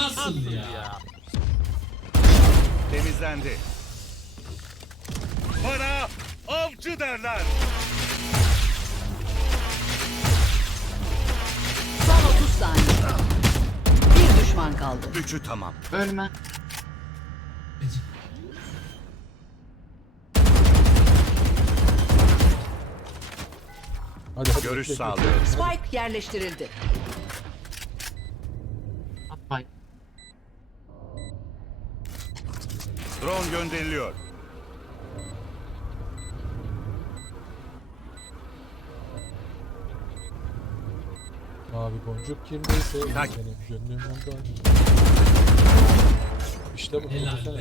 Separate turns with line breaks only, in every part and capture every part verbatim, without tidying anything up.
Nasıl ya?
Temizlendi. Bana avcı derler.
Son otuz saniye. Bir düşman kaldı.
Üçü tamam.
Ölme.
Hadi hadi.
Görüş
bekle, bekle.
sağlıyorum.
Spike yerleştirildi.
Atmayın.
Drone gönderiliyor.
Mavi boncuk kimdeyse
Tak.
benim gönlüm ondan. İşte bu.
Helal
Helal.
be.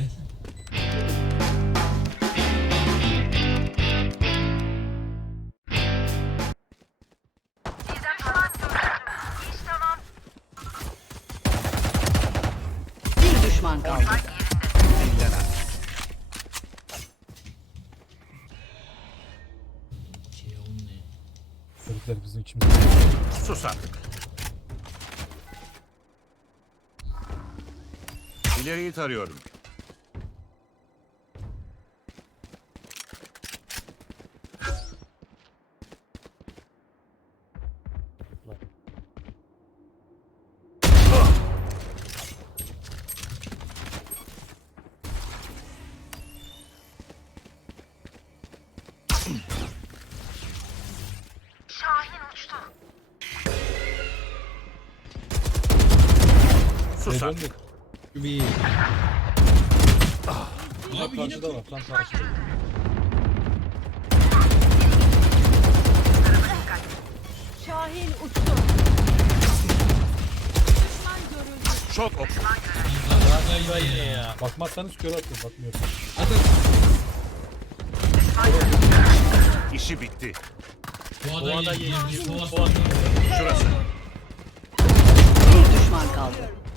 Bir düşman kaldı.
Şey o ne?
Çocuklar bizim içimizde.
Sus artık. İleriyi tarıyorum. Sus
Ne
artık.
döndük?
Bir. Abi yine
Karşıda var. Tam karşıda.
Şahin uçtu.
Şok oku.
Ay ya.
Bakmazsanız kör atın. Bakmıyorum.
İşi bitti.
Bu ada yedi. Bu ada
Şurası.
Bir düşman kaldı.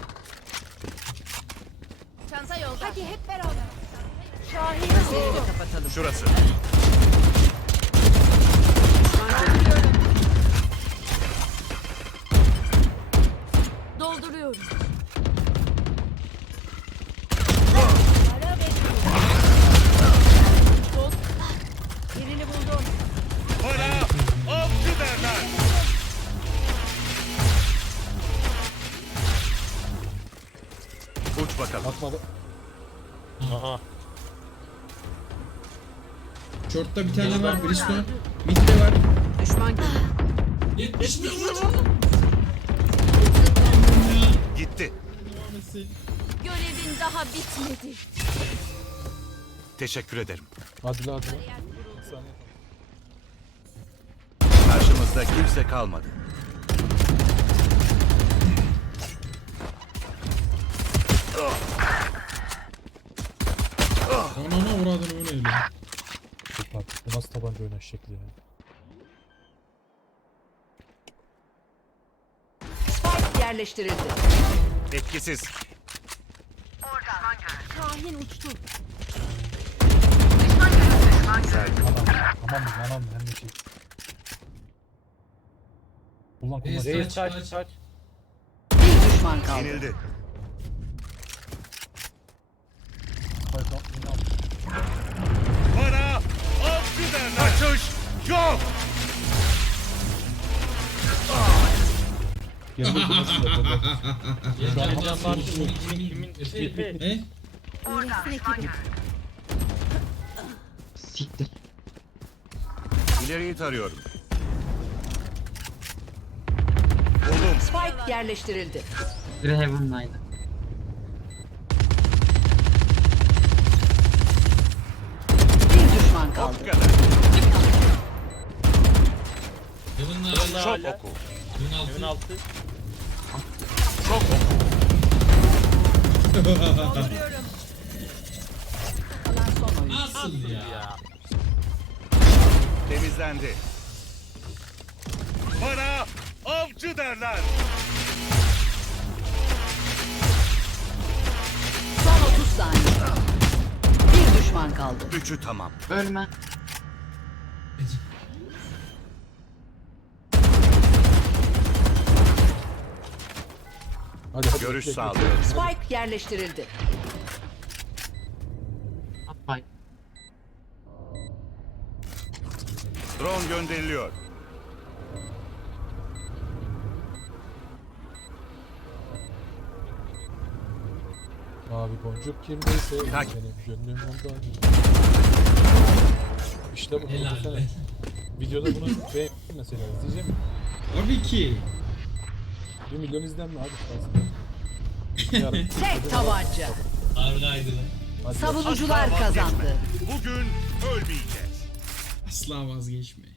Çanta yolda. Hadi hep beraber. Şahin
Gözlerini kapatalım.
Şurası.
dolduruyorum. Birini buldum.
Bana avcı derler. Uç bakalım.
Bakma bak.
Short'ta bir tane var, Brimstone. Mid'de var.
Düşman görüldü.
yetmiş mi vur?
Gitti.
Görevin daha bitmedi.
Teşekkür ederim.
Hadi la hadi la. Bir saniye.
Karşımızda kimse kalmadı.
Anana uğradın öyle öyle.
Çok pardon. Bu nasıl tabanca oynar şekli ya?
Spike yerleştirildi.
Etkisiz.
Şahin uçtu.
Aman aman aman hem de şey. Kullan kullan.
Reis kaç kaç.
Bir düşman kaldı.
Yenildi.
Spike al, yine al.
Bana avcı derler. Kaçış yok.
Geri dur, bu nasıl yapacak?
Yeter adamlar kimin
He?
İyileşsin ekibim.
Siktir.
İleriyi tarıyorum. Buldum.
Spike yerleştirildi.
Biri Heaven'daydı.
Bir düşman kaldı.
Bu kadar.
Yılınlar
Şok oku.
Yılın altı.
Şok oku.
Kalan son oyun.
Nasıl ya?
Temizlendi. Bana avcı derler.
Son otuz saniye. Bir düşman kaldı.
Üçü tamam.
Ölme.
Hadi hadi.
Görüş sağlıyorum.
Spike yerleştirildi.
Atmayın.
Drone gönderiliyor.
Mavi boncuk kimdeyse
Kaç.
benim gönlüm onda. İşte bu.
Helal
Helal
be.
Videoda bunu beğen mesela izleyeceğim.
Tabii ki.
Bir milyon izlenme abi fazla. Yarın-
Tek tabanca.
Harikaydı lan.
Hadi
Savunucular
Asla
kazandı.
vazgeçme. Bugün ölmeyeceğiz.
Asla vazgeçme.